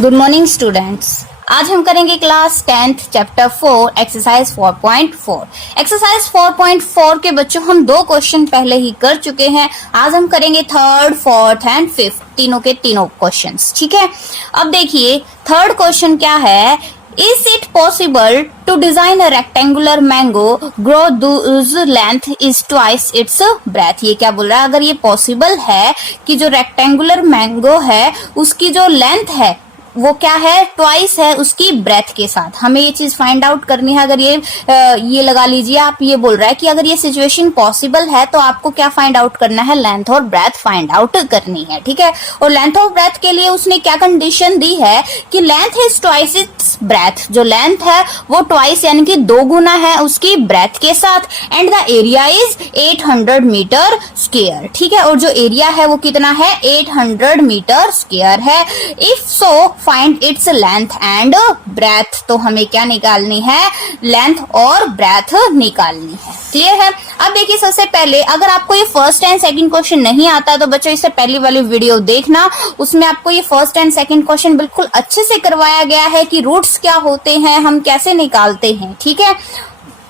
Good morning students, आज हम करेंगे class 10th chapter 4 exercise 4.4। Exercise 4.4 के बच्चों हम 2 क्वेश्चन पहले ही कर चुके हैं। आज हम करेंगे 3rd, 4th एंड 5th तीनों के तीनों क्वेश्चंस। ठीक है, अब देखिए 3rd क्वेश्चन क्या है। Is it possible to design a rectangular mango grow whose length is twice its breadth? ये क्या बोल रहा है, अगर ये पॉसिबल है कि जो रेक्टेंगुलर मैंगो है उसकी जो लेंथ है वो क्या है, ट्वाइस है उसकी ब्रेथ के साथ। हमें ये चीज फाइंड आउट करनी है। अगर ये लगा लीजिए, आप ये बोल रहा है कि अगर ये सिचुएशन पॉसिबल है तो आपको क्या फाइंड आउट करना है, लेंथ और ब्रेथ फाइंड आउट करनी है। ठीक है, और लेंथ और ब्रेथ के लिए उसने क्या कंडीशन दी है कि length is twice its breath, जो लेंथ है वो ट्वाइस यानी कि 2 गुना है उसकी ब्रेथ के साथ, and the area is 800 metre square. ठीक है, और जो एरिया है वो कितना है, 800 मीटर स्क्वायर है। If so find its length and breadth, तो हमें क्या निकालनी है, लेंथ और ब्रेथ निकालनी है। क्लियर है। अब देखिए सबसे पहले अगर आपको ये फर्स्ट एंड सेकंड क्वेश्चन नहीं आता तो बच्चों इससे पहली वाली वीडियो देखना, उसमें आपको ये फर्स्ट एंड सेकंड क्वेश्चन बिल्कुल अच्छे से करवाया गया है कि रूट्स क्या होते हैं, हम कैसे निकालते हैं। ठीक है,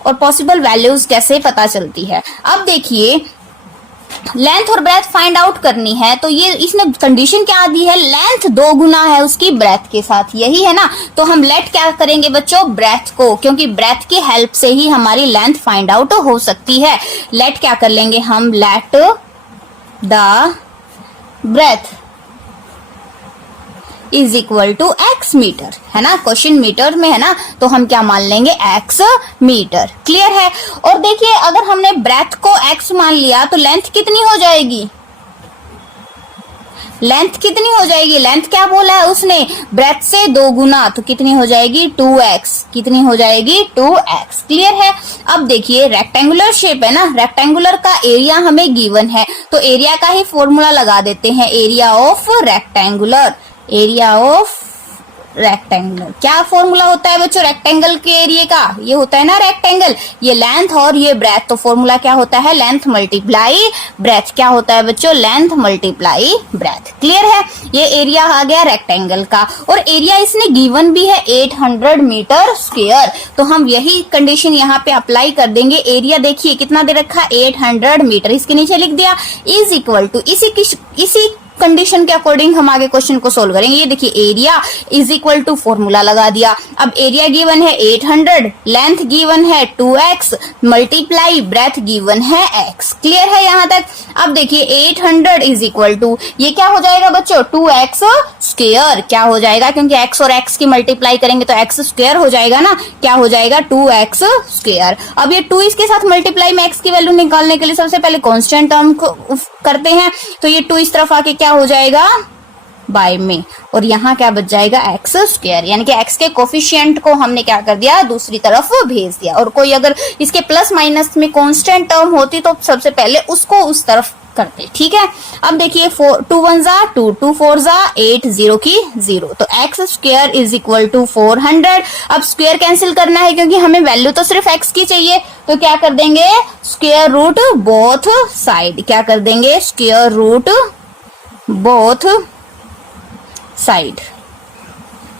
और पॉसिबल वैल्यूज कैसे पता चलती है। अब देखिए लेंथ और ब्रेथ फाइंड आउट करनी है, तो ये इसने कंडीशन क्या दी है, लेंथ 2 गुना है उसकी ब्रेथ के साथ, यही है ना। तो हम लेट क्या करेंगे बच्चों, ब्रेथ को, क्योंकि ब्रेथ की हेल्प से ही हमारी लेंथ फाइंड आउट हो सकती है। लेट क्या कर लेंगे हम, let the breadth is equal to X metre, है ना, क्वेश्चन मीटर में है ना, तो हम क्या मान लेंगे, एक्स मीटर। क्लियर है। और देखिए अगर हमने ब्रेथ को एक्स मान लिया तो लेंथ कितनी हो जाएगी, लेंथ कितनी हो जाएगी, लेंथ क्या बोला है उसने, ब्रेथ से 2 गुना, तो कितनी हो जाएगी, 2x, कितनी हो जाएगी, 2x। क्लियर है। अब देखिए रेक्टेंगुलर शेप है ना, रेक्टेंगुलर का एरिया हमें गिवन है, तो एरिया का ही फॉर्मूला लगा देते हैं, area of rectangular, area of rectangular. क्या फॉर्मूला होता है बच्चों रेक्टेंगल के एरिया का, ये होता है ना रेक्टेंगल, ये लेंथ और ये ब्रेथ, तो फॉर्मूला क्या होता है, लेंथ मल्टीप्लाई ब्रेथ। क्या होता है बच्चों, लेंथ मल्टीप्लाई ब्रेथ। क्लियर है, ये एरिया आ गया रेक्टेंगल का, और एरिया इसने गिवन भी है 800 मीटर स्क्वायर, तो हम यही कंडीशन यहाँ पे अप्लाई कर देंगे। एरिया देखिए कितना दे रखा, 800 मीटर, इसके नीचे लिख दिया इज इक्वल टू, इसी कंडीशन के अकॉर्डिंग हम आगे क्वेश्चन को सोल्व करेंगे। ये देखिए area is equal to formula लगा दिया। अब एरिया गिवन है 800, लेंथ गिवन है 2x, मल्टीप्लाई ब्रेथ गिवन है x। क्लियर है यहाँ तक। अब देखिए 800 इज इक्वल टू, ये क्या हो जाएगा बच्चों, 2x स्क्वायर। क्या हो जाएगा, क्योंकि x और x की मल्टीप्लाई करेंगे तो x स्क्वायर हो जाएगा ना, क्या हो जाएगा, 2x स्क्वायर। अब ये 2 इसके साथ मल्टीप्लाई में x की वैल्यू निकालने के लिए सबसे पहले कांस्टेंट टर्म को करते हैं, तो ये 2 इस तरफ आके क्या हो जाएगा, बाय में, और यहाँ क्या बच जाएगा, एक्स स्क्वायर, यानी कि एक्स के कोफिशिएंट को हमने क्या कर दिया, दूसरी तरफ भेज दिया। और कोई अगर इसके प्लस माइनस में कांस्टेंट टर्म होती तो सबसे पहले उसको उस तरफ करते। ठीक है। अब देखिए 2 1 जा 2, 2 4 जा 8, 0 की 0, तो X square is equal to 400। अब स्क्वायर कैंसिल करना है क्योंकि हमें वैल्यू तो सिर्फ एक्स की चाहिए, तो क्या कर देंगे, स्क्वायर रूट बोथ साइड, क्या कर देंगे, स्क्वायर रूट बोथ साइड।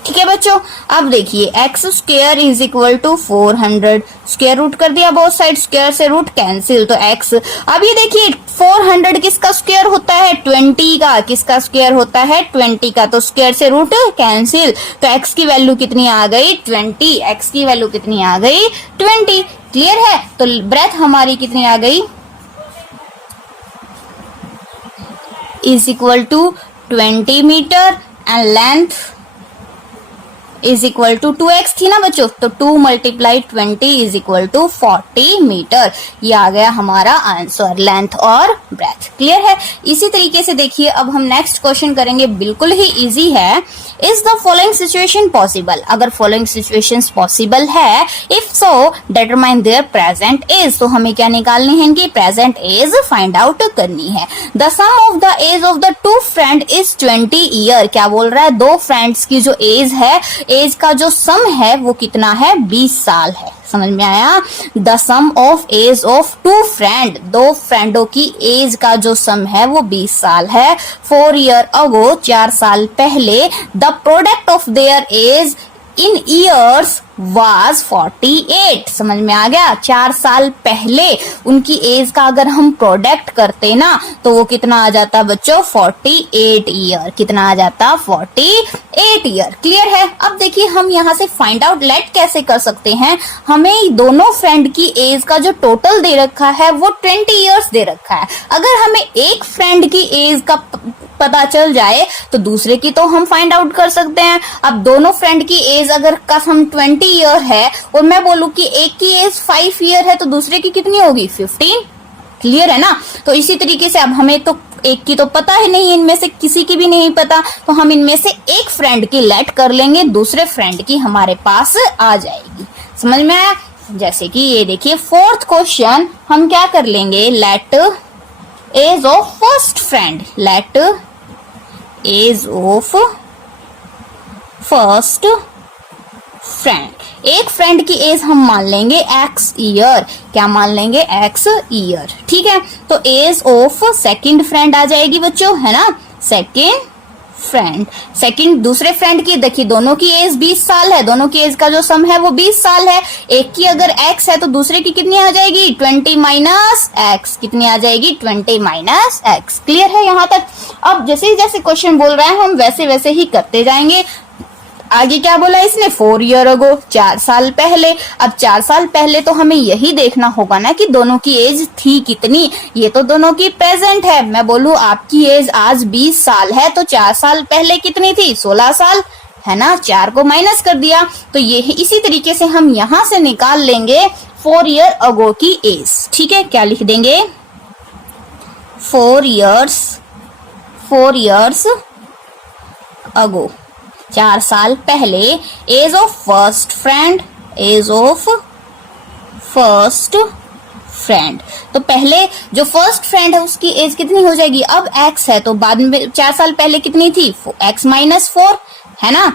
ठीक है बच्चों। अब देखिए X square is equal to 400, square root कर दिया बोथ साइड, स्क्वायर से रूट कैंसिल, तो एक्स। अब ये देखिए 400 किसका स्क्वायर होता है, 20 का, किसका स्क्वायर होता है, 20 का, तो स्क्वायर से रूट कैंसिल, तो एक्स की वैल्यू कितनी आ गई, 20, एक्स की वैल्यू कितनी आ गई, 20। क्लियर है। तो ब्रेथ हमारी कितनी आ गई, is equal to 20 metre, and length is equal to 2x थी ना बच्चों, तो 2 multiply 20 is equal to 40 metre. ये आ गया हमारा आंसर, लेंथ और ब्रेथ। क्लियर है। इसी तरीके से देखिए अब हम नेक्स्ट क्वेश्चन करेंगे, बिल्कुल ही इजी है। Is the following situation possible, अगर फॉलोइंग सिचुएशंस पॉसिबल है, if so determine their present age, तो हमें क्या निकालनी है, इनकी प्रेजेंट एज फाइंड आउट करनी है। The sum of the age of the 2 friend is 20 year. क्या बोल रहा है, 2 फ्रेंड्स की जो एज है, एज का जो सम है वो कितना है, 20 साल है। समझ में आया? The sum of age of two friend, दो फ्रेंडों की एज का जो सम है वो 20 साल है। 4 ईयर अगो, 4 साल पहले, the product of their age in years was 48। समझ में आ गया? 4 साल पहले उनकी एज का अगर हम प्रोडक्ट करते ना तो वो कितना आ जाता बच्चों? 48 ईयर। कितना आ जाता? 48 ईयर। क्लियर है? अब देखिए हम यहाँ से फाइंड आउट लेट कैसे कर सकते हैं। हमें दोनों फ्रेंड की एज का जो टोटल दे रखा है वो 20 ईयर्स दे रखा है। अगर हमें एक फ्रेंड की एज का पता चल जाए तो दूसरे की तो हम फाइंड आउट कर सकते हैं। अब दोनों फ्रेंड की एज अगर का हम 20 ईयर है और मैं बोलूं कि एक की एज 5 ईयर है तो दूसरे की कितनी होगी? 15। क्लियर है ना? तो इसी तरीके से अब हमें तो एक की तो पता ही नहीं, इनमें से किसी की भी नहीं पता, तो हम इनमें से एक फ्रेंड की लेट कर लेंगे, दूसरे फ्रेंड की हमारे पास आ जाएगी। समझ में आया? जैसे कि ये देखिए 4th क्वेश्चन हम क्या कर लेंगे? Let age of first friend, let age of first friend. एक फ्रेंड की एज हम मान लेंगे x ईयर। क्या मान लेंगे? x year. ठीक है, तो एज ऑफ सेकंड फ्रेंड आ जाएगी बच्चों, है ना? सेकंड फ्रेंड, सेकंड दूसरे फ्रेंड की, देखिए दोनों की एज 20 साल है, दोनों की एज का जो सम है वो 20 साल है। एक की अगर x है तो दूसरे की कितनी आ जाएगी? 20 माइनस x। कितनी आ जाएगी? 20 माइनस x। क्लियर है यहाँ तक? अब जैसे जैसे क्वेश्चन बोल रहा है हम वैसे वैसे ही करते जाएंगे। आगे क्या बोला इसने? 4 ईयर अगो, 4 साल पहले। अब 4 साल पहले तो हमें यही देखना होगा ना कि दोनों की एज थी कितनी। ये तो दोनों की प्रेजेंट है। मैं बोलूं आपकी एज आज 20 साल है तो 4 साल पहले कितनी थी? 16 साल, है ना? 4 को माइनस कर दिया तो ये इसी तरीके से हम यहां से निकाल लेंगे 4 ईयर अगो की एज। ठीक है, क्या लिख देंगे? 4 ईयर्स अगो, 4 साल पहले, age of first friend, age of first friend. तो पहले जो फर्स्ट फ्रेंड है उसकी एज कितनी हो जाएगी? अब x है तो बाद में 4 साल पहले कितनी थी? x माइनस 4, है ना?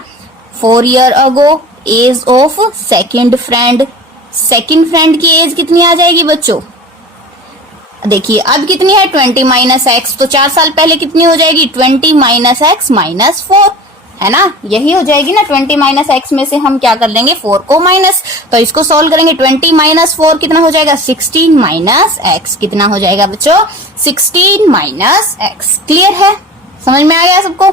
4 year ago, age of second friend. Second friend की एज कितनी आ जाएगी बच्चों? देखिए अब कितनी है? 20 माइनस x। तो 4 साल पहले कितनी हो जाएगी? 20 माइनस x माइनस 4, है ना? यही हो जाएगी ना। 20 माइनस x में से हम क्या कर लेंगे? 4 को माइनस। तो इसको सॉल्व करेंगे। 20 माइनस 4 कितना हो जाएगा? 16 माइनस x। कितना हो जाएगा बच्चों? 16 माइनस x। क्लियर है? समझ में आ गया सबको?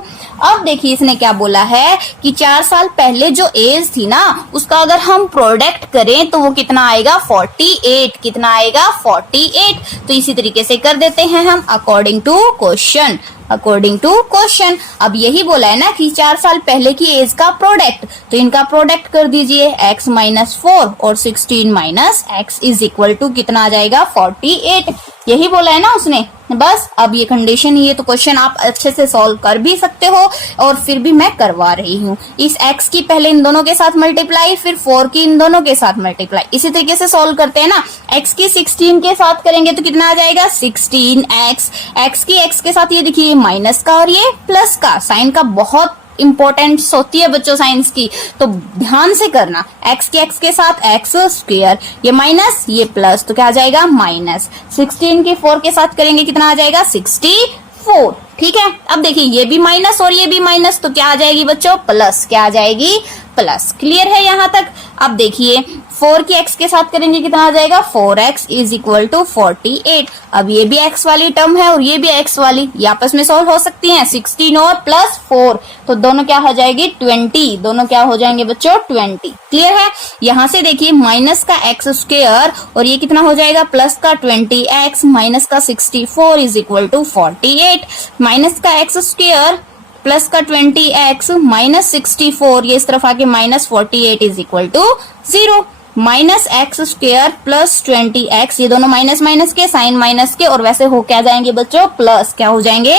अब देखिए इसने क्या बोला है कि 4 साल पहले जो एज थी ना उसका अगर हम प्रोडक्ट करें तो वो कितना आएगा? 48। कितना आएगा? 48। तो इसी तरीके से कर देते हैं हम according to question. According to question अब यही बोला है ना कि 4 साल पहले की एज का प्रोडक्ट, तो इनका प्रोडक्ट कर दीजिए। x माइनस 4 और 16 minus x is equal to कितना आ जाएगा? 48। यही बोला है ना उसने। बस अब ये कंडीशन, ये तो क्वेश्चन आप अच्छे से सॉल्व कर भी सकते हो और फिर भी मैं करवा रही हूँ। इस x की पहले इन दोनों के साथ मल्टीप्लाई, फिर 4 की इन दोनों के साथ मल्टीप्लाई, इसी तरीके से सॉल्व करते हैं ना। x की 16 के साथ करेंगे तो कितना आ जाएगा? 16x। x की x के साथ ये देखिए माइनस का और ये प्लस का, साइन का बहुत इंपॉर्टेंस होती है बच्चों साइंस की, तो ध्यान से करना। x के x के साथ x स्क्वायर, ये माइनस ये प्लस, तो क्या आ जाएगा? माइनस। 16 के 4 के साथ करेंगे कितना आ जाएगा? 64। ठीक है, अब देखिए ये भी माइनस और ये भी माइनस, तो क्या आ जाएगी बच्चों? प्लस। क्या आ जाएगी? प्लस। क्लियर है यहाँ तक? अब देखिए 4 की x के साथ करेंगे कितना आ जाएगा? 4x is equal to 48। अब ये भी x वाली टर्म है और ये भी x वाली, ये आपस में सॉल्व हो सकती हैं। 16 और प्लस 4 तो दोनों क्या हो जाएगी? 20। दोनों क्या हो जाएंगे बच्चों? 20। क्लियर है? यहाँ से देखिए माइनस का x स्क्वायर और ये कितना हो जाएगा? प्लस का 20x माइनस का 64 इज इक्वल टू 48। माइनस का x स्क्वायर प्लस का 20x माइनस 64, ये इस तरफ आके minus 48 is equal to 0। Minus X square plus 20x, ये दोनों माइनस माइनस के, साइन माइनस के, और वैसे हो क्या जाएंगे बच्चों? प्लस। क्या हो जाएंगे?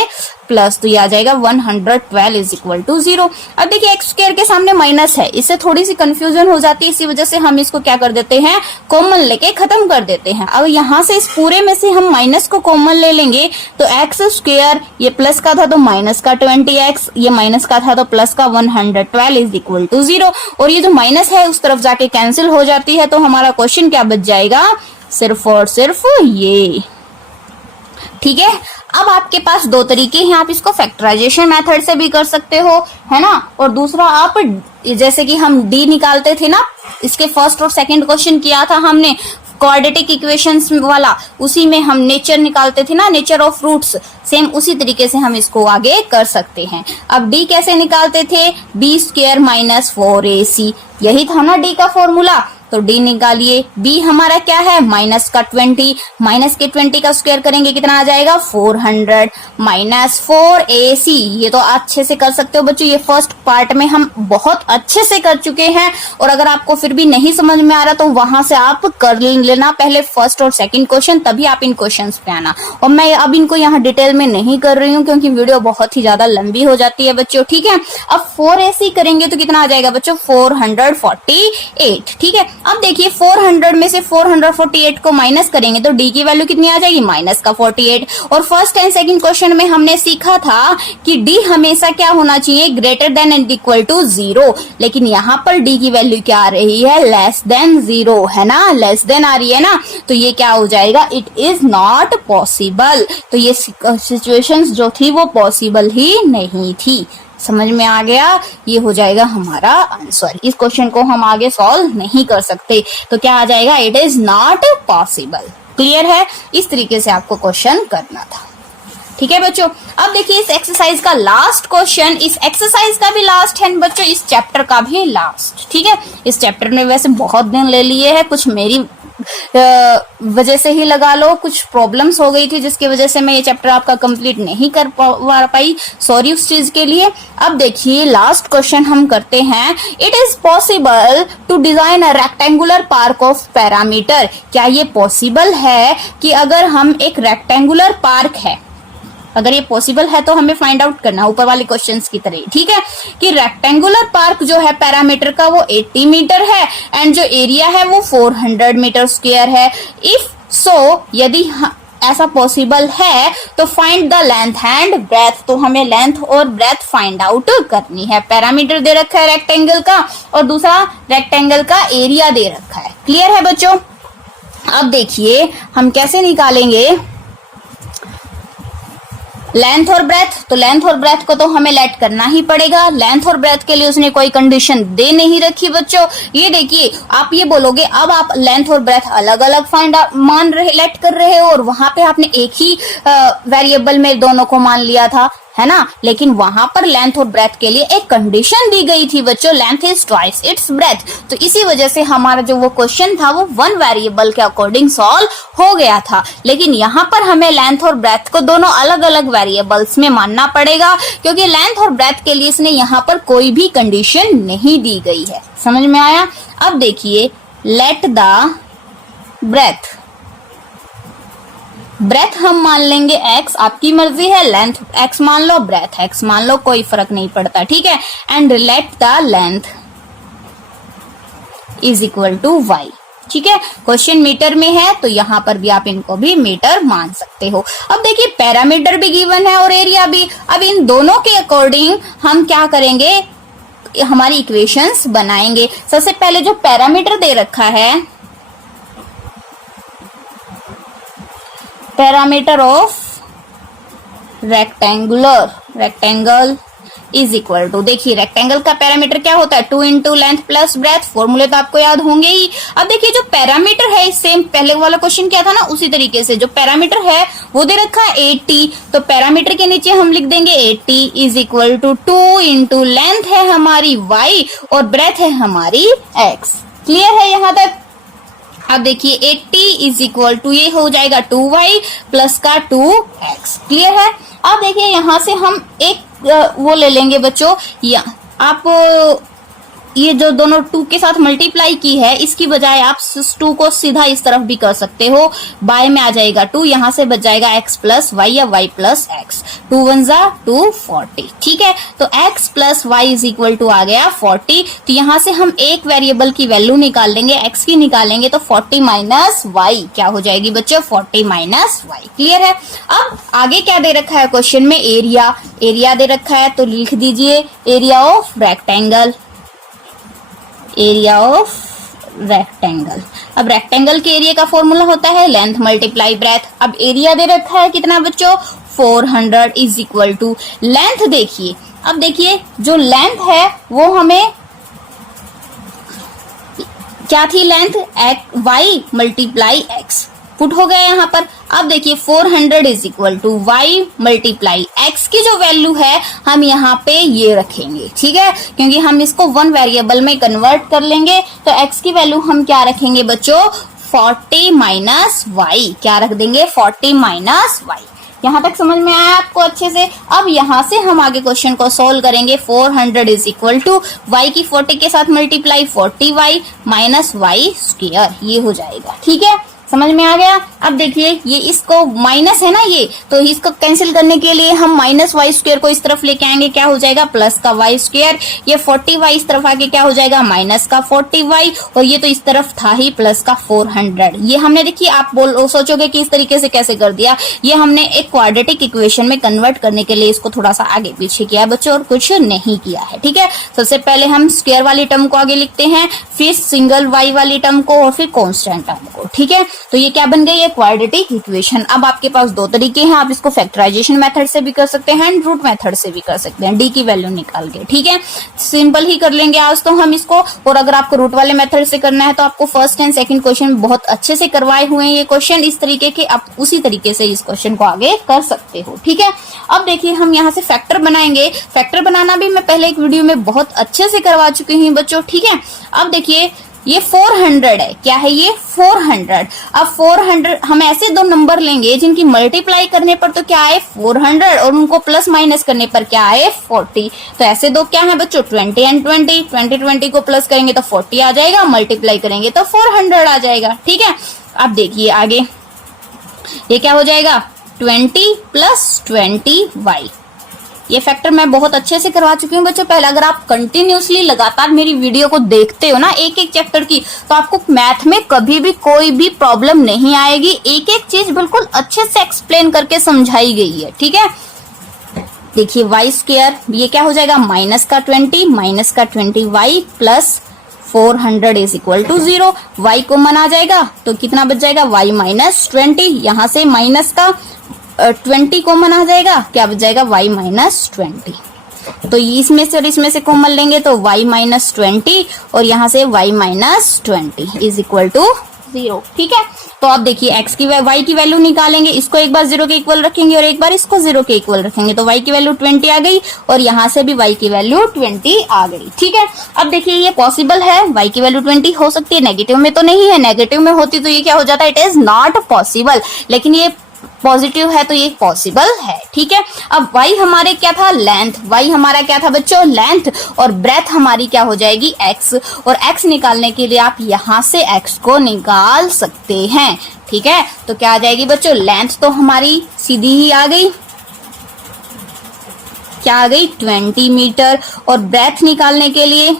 प्लस, तो ये आ जाएगा 112 इज इक्वल टू 0। अब देखिए एक्स स्क्वायर के सामने माइनस है, इससे थोड़ी सी कंफ्यूजन हो जाती है, इसी वजह से हम इसको क्या कर देते हैं, कॉमन लेके खत्म कर देते हैं। अब यहाँ से इस पूरे में से हम माइनस को कॉमन ले लेंगे तो एक्स स्क्वायर, ये प्लस का था तो माइनस का 20x, ये माइनस का था तो प्लस का 112 इज इक्वल टू 0, और ये जो माइनस है उस तरफ जाके कैंसिल हो जाती है, तो हमारा क्वेश्चन क्या बच जाएगा, सिर्फ और सिर्फ ये। ठीक है, अब आपके पास दो तरीके हैं, आप इसको फैक्टराइजेशन मेथड से भी कर सकते हो, है ना, और दूसरा आप जैसे कि हम डी निकालते थे ना, इसके फर्स्ट और सेकंड क्वेश्चन किया था हमने क्वाड्रेटिक इक्वेशंस वाला, उसी में हम नेचर निकालते थे ना, नेचर ऑफ रूट्स, सेम उसी तरीके से हम इसको आगे कर सकते हैं। अब डी कैसे निकालते थे, बी स्क्वायर माइनस 4ac, यही था ना डी का फॉर्मूला, तो डी निकालिए। बी हमारा क्या है, माइनस का 20, माइनस के 20 का स्क्वायर करेंगे कितना आ जाएगा 400, माइनस 4ac, ये तो अच्छे से कर सकते हो बच्चों, ये फर्स्ट पार्ट में हम बहुत अच्छे से कर चुके हैं, और अगर आपको फिर भी नहीं समझ में आ रहा तो वहां से आप कर लेना पहले फर्स्ट और सेकंड क्वेश्चन, तभी आप इन क्वेश्चंस पे आना। और मैं अब इनको यहाँ डिटेल में नहीं कर रही हूँ क्योंकि वीडियो बहुत ही ज्यादा लंबी हो जाती है बच्चों। ठीक है, अब 4ac करेंगे तो कितना आ जाएगा बच्चों, 448। ठीक है, अब देखिए 400 में से 448 को माइनस करेंगे तो डी की वैल्यू कितनी आ जाएगी, माइनस का 48। और फर्स्ट एंड सेकंड क्वेश्चन में हमने सीखा था कि डी हमेशा क्या होना चाहिए, greater than and equal to 0, लेकिन यहाँ पर डी की वैल्यू क्या आ रही है, लेस देन 0, है ना, लेस देन आ रही है ना, तो ये क्या हो जाएगा, इट इज नॉट पॉसिबल। तो ये सिचुएशंस जो थी वो पॉसिबल ही नहीं थी। समझ में आ गया, ये हो जाएगा हमारा आंसर। इस क्वेश्चन को हम आगे सॉल्व नहीं कर सकते, तो क्या आ जाएगा, it is not possible. Clear है, इस तरीके से आपको क्वेश्चन करना था। ठीक है बच्चों, अब देखिए इस एक्सरसाइज का लास्ट क्वेश्चन, इस एक्सरसाइज का भी लास्ट है बच्चों, इस चैप्टर का भी लास्ट। ठीक है, इस चैप्टर में वैसे बहुत दिन ले लिए हैं, कुछ मेरी वजह से ही लगा लो, कुछ प्रॉब्लम्स हो गई थी जिसकी वजह से मैं ये चैप्टर आपका कंप्लीट नहीं कर पाई, सॉरी उस चीज के लिए। अब देखिए लास्ट क्वेश्चन हम करते हैं, it is possible to design a rectangular park of parameter. क्या ये पॉसिबल है कि अगर हम एक रेक्टेंगुलर पार्क है, अगर ये पॉसिबल है तो हमें फाइंड आउट करना ऊपर वाले क्वेश्चंस की तरह। ठीक है, कि रेक्टेंगुलर पार्क जो है पैरामीटर का वो 80 मीटर है एंड जो एरिया है वो 400 मीटर स्क्वायर है। इफ सो, यदि ऐसा पॉसिबल है तो find the length and breadth, तो हमें लेंथ और ब्रेथ फाइंड आउट करनी है। पैरामीटर दे रखा है रेक्टेंगल का और दूसरा रेक्टेंगल का एरिया दे रखा है। क्लियर है बच्चों, अब देखिए हम कैसे निकालेंगे लेंथ और ब्रेथ। तो लेंथ और ब्रेथ को तो हमें लेट करना ही पड़ेगा। लेंथ और ब्रेथ के लिए उसने कोई कंडीशन दे नहीं रखी बच्चों। ये देखिए, आप ये बोलोगे अब आप लेंथ और ब्रेथ अलग अलग फाइंड मान रहे, लेट कर रहे हो, और वहां पे आपने एक ही वेरिएबल में दोनों को मान लिया था, है ना, लेकिन वहां पर लेंथ और ब्रेथ के लिए एक कंडीशन दी गई थी बच्चों, length is twice its breath. तो इसी वजह से हमारा जो वो क्वेश्चन था वो वन वेरिएबल के अकॉर्डिंग सॉल्व हो गया था, लेकिन यहाँ पर हमें लेंथ और ब्रेथ को दोनों अलग अलग वेरिएबल्स में मानना पड़ेगा, क्योंकि लेंथ और ब्रेथ के लिए इसने यहाँ पर कोई भी कंडीशन नहीं दी गई है। समझ में आया। अब देखिए, लेट द ब्रेथ, ब्रेथ हम मान लेंगे x, आपकी मर्जी है, लेंथ x मान लो, ब्रेथ x मान लो, कोई फर्क नहीं पड़ता। ठीक है, and let the length is equal to y। ठीक है, क्वेश्चन मीटर में है तो यहाँ पर भी आप इनको भी मीटर मान सकते हो। अब देखिए पैरामीटर भी गिवन है और एरिया भी। अब इन दोनों के अकॉर्डिंग हम क्या करेंगे, हमारी इक्वेशंस बनाएंगे। सबसे पहले जो पैरामीटर दे रखा है, parameter of rectangle is equal to, देखिए रेक्टेंगल का पैरामीटर क्या होता है, 2 इंटू लेंथ प्लस ब्रेथ। फॉर्मूले तो आपको याद होंगे ही। अब देखिए जो पैरामीटर है, सेम पहले वाला क्वेश्चन क्या था ना, उसी तरीके से जो पैरामीटर है वो दे रखा है 80, तो पैरामीटर के नीचे हम लिख देंगे 80 is equal to 2 into length है हमारी y और ब्रेथ है हमारी x। क्लियर है यहाँ तक। अब देखिए 80 इज इक्वल टू, ये हो जाएगा 2y प्लस का 2x। क्लियर है। अब देखिए यहाँ से हम एक वो ले लेंगे बच्चों, या आप ये जो दोनों 2 के साथ मल्टीप्लाई की है, इसकी बजाय आप 2 को सीधा इस तरफ भी कर सकते हो। बाय में आ जाएगा 2, यहां से बच जाएगा x प्लस वाई या y प्लस एक्स। 2 1 जा 2 40। ठीक है, तो x plus y is equal to आ गया 40। तो यहां से हम एक वेरिएबल की वैल्यू निकाल लेंगे, x की निकालेंगे, तो 40 माइनस वाई क्या हो जाएगी बच्चों, 40 माइनस वाई। क्लियर है। अब आगे क्या दे रखा है क्वेश्चन में, एरिया दे रखा है, तो लिख दीजिए area of rectangle, area of rectangle. अब रेक्टेंगल के एरिया का फॉर्मूला होता है लेंथ मल्टीप्लाई ब्रेथ। अब एरिया दे रखा है कितना बच्चों, 400 इज इक्वल टू लेंथ। देखिए, अब देखिए जो लेंथ है वो हमें क्या थी, length y multiply x put हो गया यहाँ पर। अब देखिए 400 is equal to y multiply x की जो वैल्यू है हम यहाँ पे ये रखेंगे। ठीक है, क्योंकि हम इसको वन वेरिएबल में कन्वर्ट कर लेंगे, तो x की वैल्यू हम क्या रखेंगे बच्चों, 40 माइनस वाई। क्या रख देंगे, 40 माइनस वाई। यहाँ तक समझ में आया आपको अच्छे से। अब यहाँ से हम आगे क्वेश्चन को सोल्व करेंगे। 400 इज इक्वल टू वाई की 40 के साथ multiply 40y minus Y square, ये हो जाएगा। ठीक है, समझ में आ गया। अब देखिए ये इसको माइनस है ना, ये तो इसको कैंसिल करने के लिए हम माइनस वाई स्क्वायर को इस तरफ लेके आएंगे, क्या हो जाएगा, प्लस का वाई स्क्वायर। ये 40y इस तरफ आके क्या हो जाएगा, माइनस का 40y, और ये तो इस तरफ था ही प्लस का 400। ये हमने देखिए, आप सोचोगे कि इस तरीके से कैसे कर दिया, ये हमने एक क्वाड्रेटिक इक्वेशन में कन्वर्ट करने के लिए इसको थोड़ा सा आगे पीछे किया बच्चों, और कुछ नहीं किया है। ठीक है, सबसे पहले हम स्क्वायर वाली टर्म को आगे लिखते हैं, फिर सिंगल वाई वाली टर्म को, और फिर कॉन्स्टेंट टर्म को। ठीक है, तो ये क्या बन गई है, क्वाड्रेटिक इक्वेशन। अब आपके पास दो तरीके हैं, आप इसको फैक्टराइजेशन मेथड से भी कर सकते हैं, रूट मेथड से भी कर सकते हैं, डी की वैल्यू निकाल के। ठीक है, सिंपल ही कर लेंगे आज तो हम इसको। और अगर आपको रूट वाले मेथड से करना है तो आपको फर्स्ट एंड सेकंड क्वेश्चन बहुत अच्छे से करवाए हुए हैं ये क्वेश्चन इस तरीके के, आप उसी तरीके से इस क्वेश्चन को आगे कर सकते हो। ठीक है, अब देखिए हम यहाँ से फैक्टर बनाएंगे। फैक्टर बनाना भी मैं पहले एक वीडियो में बहुत अच्छे से करवा चुकी हूँ बच्चों। ठीक है, अब देखिए ये 400 है, क्या है ये 400। अब 400 हम ऐसे दो नंबर लेंगे जिनकी मल्टीप्लाई करने पर तो क्या है 400, और उनको प्लस माइनस करने पर क्या है 40। तो ऐसे दो क्या है बच्चों, 20 एंड 20 को प्लस करेंगे तो 40 आ जाएगा, मल्टीप्लाई करेंगे तो 400 आ जाएगा। ठीक है, अब देखिए आगे ये क्या हो जाएगा, 20 प्लस 20y। ये फैक्टर मैं बहुत अच्छे से करवा चुकी हूँ बच्चों पहले। अगर आप कंटिन्यूसली लगातार मेरी वीडियो को देखते हो ना एक एक चैप्टर की, तो आपको मैथ में कभी भी कोई भी प्रॉब्लम नहीं आएगी। एक एक चीज बिल्कुल अच्छे से एक्सप्लेन करके समझाई गई है। ठीक है, देखिए वाई स्क्वायर, ये क्या हो जाएगा, माइनस का 20y plus 400 is equal to 0। y common आ जाएगा तो कितना बच जाएगा, y माइनस 20। यहाँ से माइनस का 20 कॉमन आ जाएगा, क्या बच जाएगा, y माइनस 20। तो इसमें से और इसमें से कॉमन लेंगे तो y माइनस 20, और यहाँ से y minus 20 is equal to 0। ठीक है, तो अब देखिए x की y की वैल्यू निकालेंगे, इसको एक बार 0 के इक्वल रखेंगे और एक बार इसको 0 के इक्वल रखेंगे, तो y की वैल्यू 20 आ गई, और यहाँ से भी y की वैल्यू 20 आ गई। ठीक है, अब देखिए ये पॉसिबल है, y की वैल्यू 20 हो सकती है, नेगेटिव में तो नहीं है, नेगेटिव में होती तो ये क्या हो जाता है, इट इज नॉट पॉसिबल, लेकिन ये पॉजिटिव है तो ये पॉसिबल है। ठीक है, अब y हमारे क्या था, लेंथ, y हमारा क्या था बच्चों, लेंथ, और ब्रेथ हमारी क्या हो जाएगी, x, और x निकालने के लिए आप यहाँ से x को निकाल सकते हैं। ठीक है, तो क्या आ जाएगी बच्चों, लेंथ तो हमारी सीधी ही आ गई, क्या आ गई 20 मीटर, और ब्रेथ निकालने के लिए,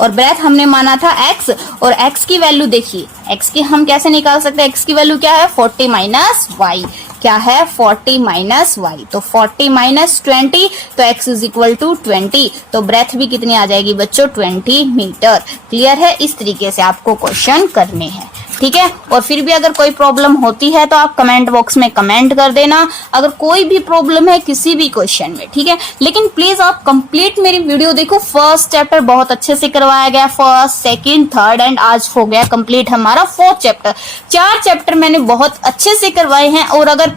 और ब्रेथ हमने माना था x, और x की वैल्यू देखिए, x की हम कैसे निकाल सकते हैं, x की वैल्यू क्या है 40 माइनस वाई, क्या है 40 माइनस वाई, तो 40 माइनस 20, तो x इज इक्वल टू 20, तो ब्रेथ भी कितनी आ जाएगी बच्चों, 20 मीटर। क्लियर है, इस तरीके से आपको क्वेश्चन करने हैं। ठीक है, और फिर भी अगर कोई प्रॉब्लम होती है तो आप कमेंट बॉक्स में कमेंट कर देना, अगर कोई भी प्रॉब्लम है किसी भी क्वेश्चन में। ठीक है, लेकिन प्लीज आप कंप्लीट मेरी वीडियो देखो, फर्स्ट चैप्टर बहुत अच्छे से करवाया गया, फर्स्ट सेकंड थर्ड एंड आज हो गया कंप्लीट हमारा फोर्थ चैप्टर। 4 चैप्टर मैंने बहुत अच्छे से करवाए हैं, और अगर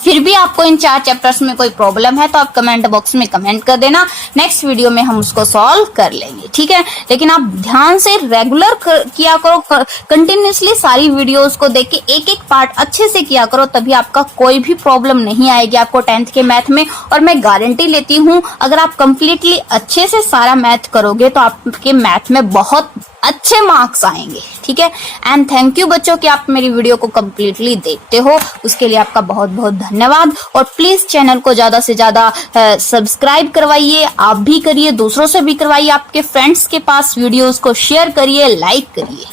फिर भी आपको इन 4 चैप्टर्स में कोई प्रॉब्लम है तो आप कमेंट बॉक्स में कमेंट कर देना, नेक्स्ट वीडियो में हम उसको सॉल्व कर लेंगे, ठीक है। लेकिन आप ध्यान से रेगुलर किया करो, कंटिन्यूसली सारी वीडियोस को देख के एक एक पार्ट अच्छे से किया करो, तभी आपका कोई भी प्रॉब्लम नहीं आएगी आपको 10th के मैथ में। और मैं गारंटी लेती हूँ अगर आप कंप्लीटली अच्छे से सारा मैथ करोगे तो आपके मैथ में बहुत अच्छे मार्क्स आएंगे, ठीक है। एंड थैंक यू बच्चों कि आप मेरी वीडियो को कंप्लीटली देखते हो, उसके लिए आपका बहुत बहुत धन्यवाद। और प्लीज चैनल को ज्यादा से ज्यादा सब्सक्राइब करवाइए, आप भी करिए, दूसरों से भी करवाइए, आपके फ्रेंड्स के पास वीडियोस को शेयर करिए, लाइक करिए।